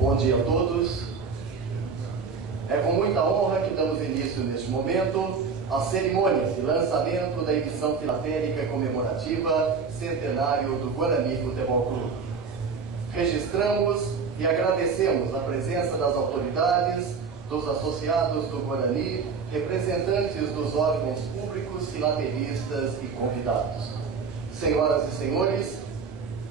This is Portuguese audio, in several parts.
Bom dia a todos. É com muita honra que damos início neste momento à cerimônia de lançamento da edição filatérica comemorativa Centenário do Guarani Futebol Clube. Registramos e agradecemos a presença das autoridades, dos associados do Guarani, representantes dos órgãos públicos, filatelistas e convidados. Senhoras e senhores,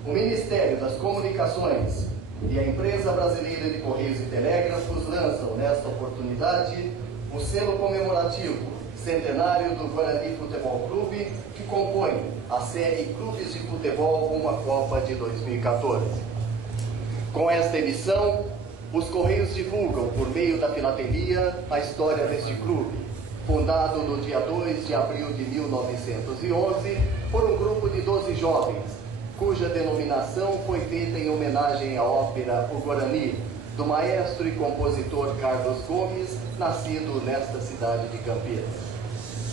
o Ministério das Comunicações e a Empresa Brasileira de Correios e Telégrafos lançam, nesta oportunidade, o selo comemorativo Centenário do Guarani Futebol Clube, que compõe a série Clubes de Futebol rumo à Copa de 2014. Com esta edição, os Correios divulgam, por meio da filatelia, a história deste clube, fundado no dia 2 de abril de 1911 por um grupo de 12 jovens, cuja denominação foi feita em homenagem à ópera O Guarani, do maestro e compositor Carlos Gomes, nascido nesta cidade de Campinas.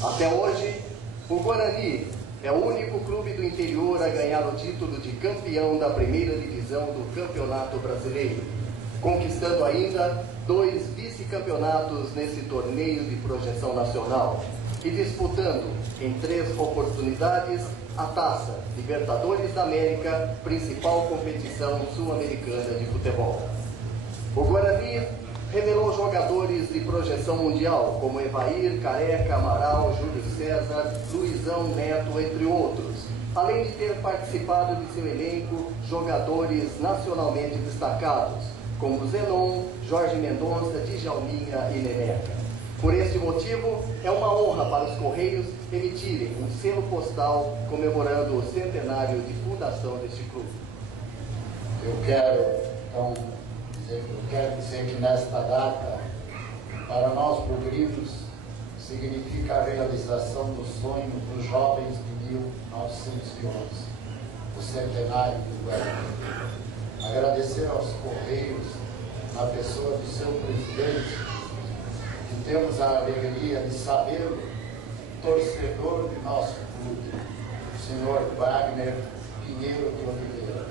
Até hoje, o Guarani é o único clube do interior a ganhar o título de campeão da primeira divisão do Campeonato Brasileiro, conquistando ainda 2 vice-campeonatos nesse torneio de projeção nacional e disputando, em 3 oportunidades, a Taça Libertadores da América, principal competição sul-americana de futebol. O Guarani revelou jogadores de projeção mundial, como Evair, Careca, Amaral, Júlio César, Luizão, Neto, entre outros, além de ter participado de seu elenco jogadores nacionalmente destacados, como Zenon, Jorge Mendonça, Djalminha e Neneca. Por esse motivo, é uma honra para os Correios emitirem um selo postal comemorando o centenário de fundação deste clube. Eu quero dizer que nesta data, para nós bugrinos, significa a realização do sonho dos jovens de 1911, o centenário do Guarani. Agradecer aos Correios, na pessoa do seu presidente, que temos a alegria de sabê-lo torcedor de nosso clube, o senhor Wagner Pinheiro de Oliveira.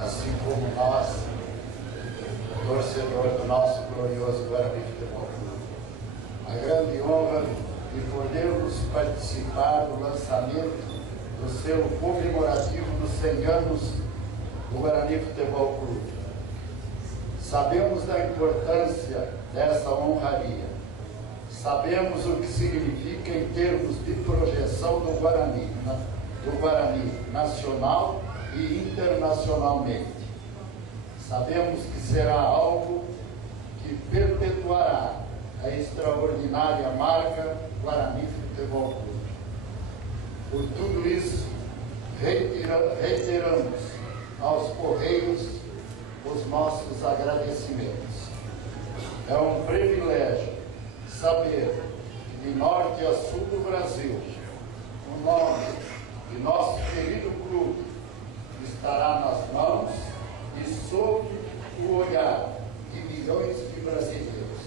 Assim como nós, torcedor do nosso glorioso Guarani Futebol Clube. A grande honra de podermos participar do lançamento do selo comemorativo dos 100 anos do Guarani Futebol Clube. Sabemos da importância dessa honraria. Sabemos o que significa em termos de projeção do Guarani nacional e internacionalmente. Sabemos que será algo que perpetuará a extraordinária marca Guarani Futebol Clube. Por tudo isso, reiteramos aos Correios os nossos agradecimentos. É um privilégio saber que de norte a sul do Brasil, o nome de nosso querido clube estará nas mãos e sob o olhar de milhões de brasileiros.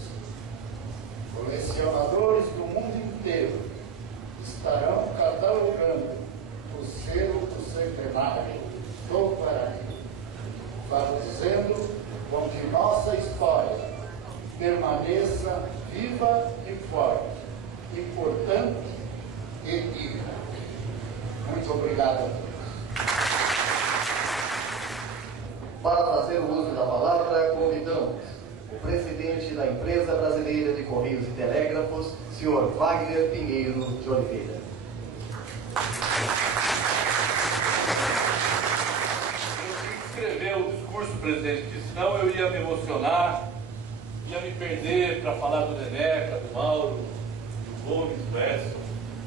Colecionadores do mundo inteiro estarão catalogando o selo do centenário do Guarani, fazendo com que nossa história permaneça viva e forte, importante e digna. Muito obrigado a todos. Para fazer o uso da palavra, convidamos o presidente da Empresa Brasileira de Correios e Telégrafos, senhor Wagner Pinheiro de Oliveira. Escrever o discurso, presidente, porque senão eu ia me emocionar, ia me perder para falar do Neneca, do Mauro, do Gomes, do Edson,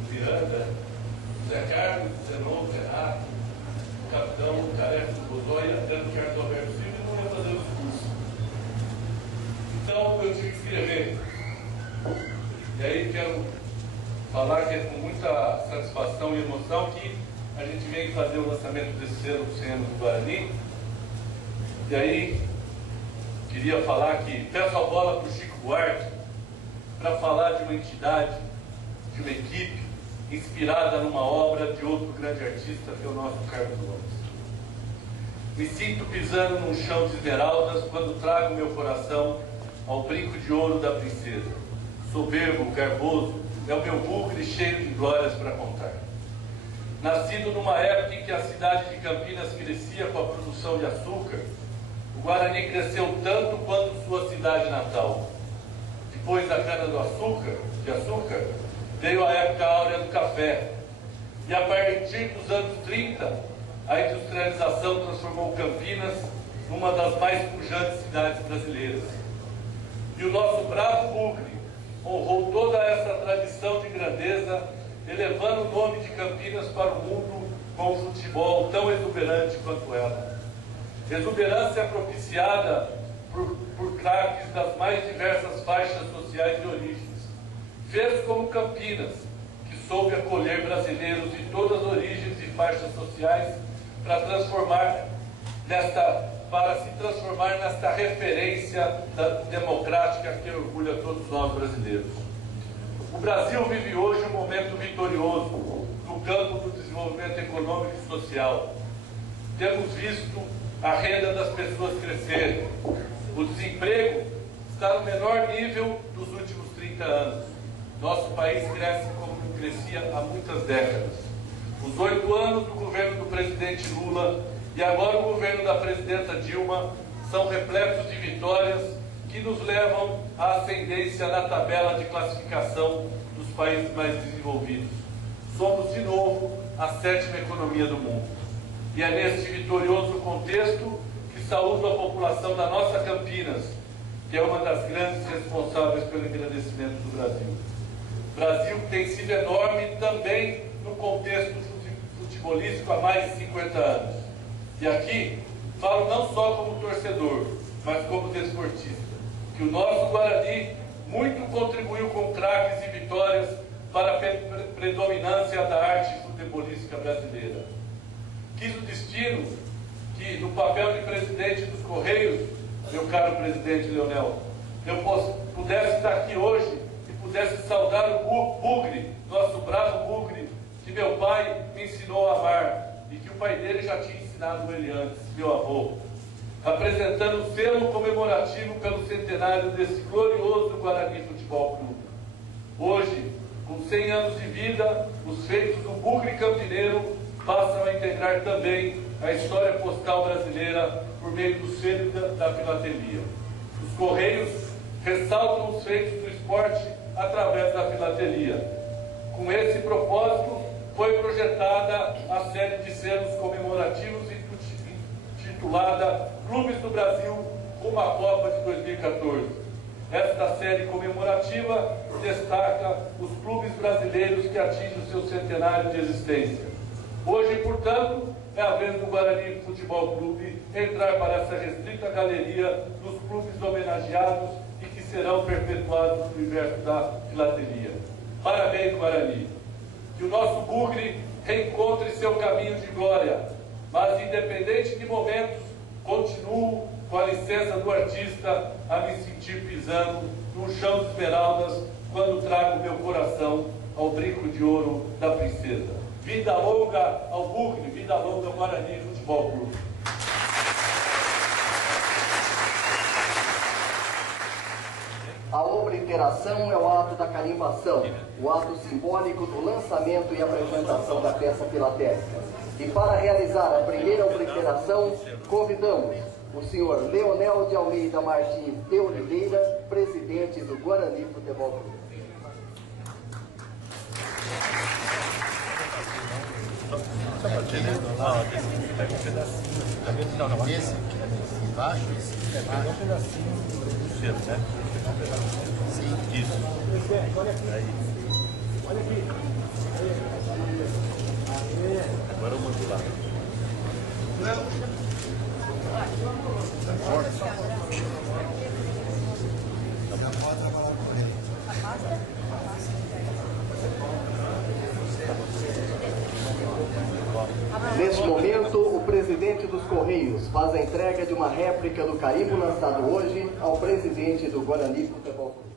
do Miranda, do Zé Carlos, do Zenon, do Renato, do Capitão, do Careca, do Godoy, até do Carlos Alberto Silva, e não ia fazer o discurso. Então eu tive que escrever. E aí quero falar que é com muita satisfação e emoção que a gente veio fazer o lançamento desse selo do 100 anos do Guarani. E aí, queria falar que peço a bola para o Chico Buarque para falar de uma entidade, de uma equipe inspirada numa obra de outro grande artista, que é o nosso Carlos Gomes. Me sinto pisando num chão de esmeraldas quando trago meu coração ao brinco de ouro da princesa. Soberbo, garboso, é o meu bugre cheio de glórias para contar. Nascido numa época em que a cidade de Campinas crescia com a produção de açúcar, o Guarani cresceu tanto quanto sua cidade natal. Depois da cana-de-açúcar, veio a época áurea do café. E a partir dos anos 30, a industrialização transformou Campinas numa das mais pujantes cidades brasileiras. E o nosso bravo bugre honrou toda essa tradição de grandeza, elevando o nome de Campinas para o mundo com um futebol tão exuberante quanto ela. Exuberância propiciada por craques das mais diversas faixas sociais e origens. Fez como Campinas, que soube acolher brasileiros de todas as origens e faixas sociais para se transformar nesta referência democrática que orgulha todos nós brasileiros. O Brasil vive hoje um momento vitorioso no campo do desenvolvimento econômico e social. Temos visto a renda das pessoas crescer. O desemprego está no menor nível dos últimos 30 anos. Nosso país cresce como não crescia há muitas décadas. Os 8 anos do governo do presidente Lula e agora o governo da presidenta Dilma são repletos de vitórias que nos levam à ascendência na tabela de classificação dos países mais desenvolvidos. Somos, de novo, a 7ª economia do mundo. E é neste vitorioso contexto que saúdo a população da nossa Campinas, que é uma das grandes responsáveis pelo engrandecimento do Brasil. O Brasil tem sido enorme também no contexto futebolístico há mais de 50 anos. E aqui, falo não só como torcedor, mas como desportista, que o nosso Guarani muito contribuiu com craques e vitórias para a predominância da arte futebolística brasileira. Quis o destino que, no papel de presidente dos Correios, meu caro presidente Leonel, eu pudesse estar aqui hoje e pudesse saudar o bugre, nosso bravo bugre, que meu pai me ensinou a amar e que o pai dele já tinha ensinado ele antes, meu avô, apresentando o selo comemorativo pelo centenário desse glorioso Guarani Futebol Clube. Hoje, com 100 anos de vida, os feitos do bugre campineiro passam a integrar também a história postal brasileira por meio do selo da filatelia. Os Correios ressaltam os feitos do esporte através da filatelia. Com esse propósito, foi projetada a série de selos comemorativos intitulada Clubes do Brasil rumo à Copa de 2014. Esta série comemorativa destaca os clubes brasileiros que atingem o seu centenário de existência. Hoje, portanto, é a vez do Guarani Futebol Clube entrar para essa restrita galeria dos clubes homenageados e que serão perpetuados no universo da filatelia. Parabéns, Guarani! Que o nosso bugre reencontre seu caminho de glória, mas, independente de momentos, continuo, com a licença do artista, a me sentir pisando num chão de esmeraldas quando trago meu coração ao brinco de ouro da princesa. Vida longa ao bugre, vida longa ao Guarani Futebol Clube. A obliteração é o ato da carimbação, o ato simbólico do lançamento e apresentação da peça filatélica. E para realizar a primeira obliteração, convidamos o senhor Leonel de Almeida Martins de Oliveira, presidente do Guarani Futebol Clube. Pega um pedacinho. Não, esse embaixo, esse pega um pedacinho do gelo, né? Sim. Isso. Aí. Olha aqui. Agora eu vou lá. Não. Neste momento, o presidente dos Correios faz a entrega de uma réplica do carimbo lançado hoje ao presidente do Guarani Futebol Clube.